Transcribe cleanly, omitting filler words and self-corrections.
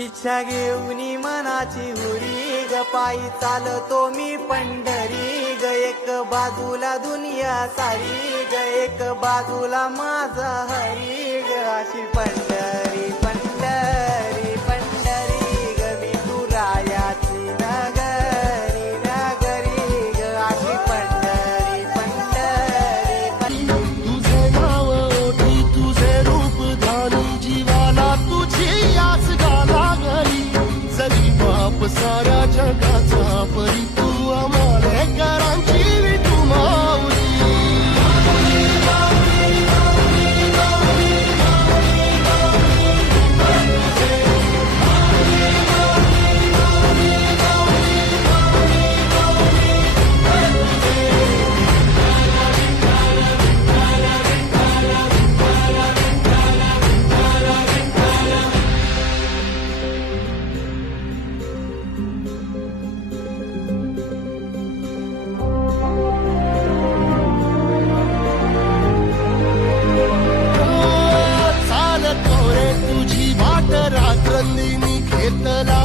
इच्छा घेऊन मनाची हुरी ग पायी चालतो मी पंढरी ग एक बाजूला दुनिया सारी ग एक बाजूला माझा हरी ग अशी पंढरी पंढरी पंढरी ग मी तुरायाची नगरी नगरी ग अशी पंढरी पंढरी तुझे नाव ओठी तुझे रूप धानी जीवाला तुझी आस लागली सगळी बाप साऱ्या जगाचा परी तू आम्हाला करांची विठू माऊली रात्रंदिनी घेतला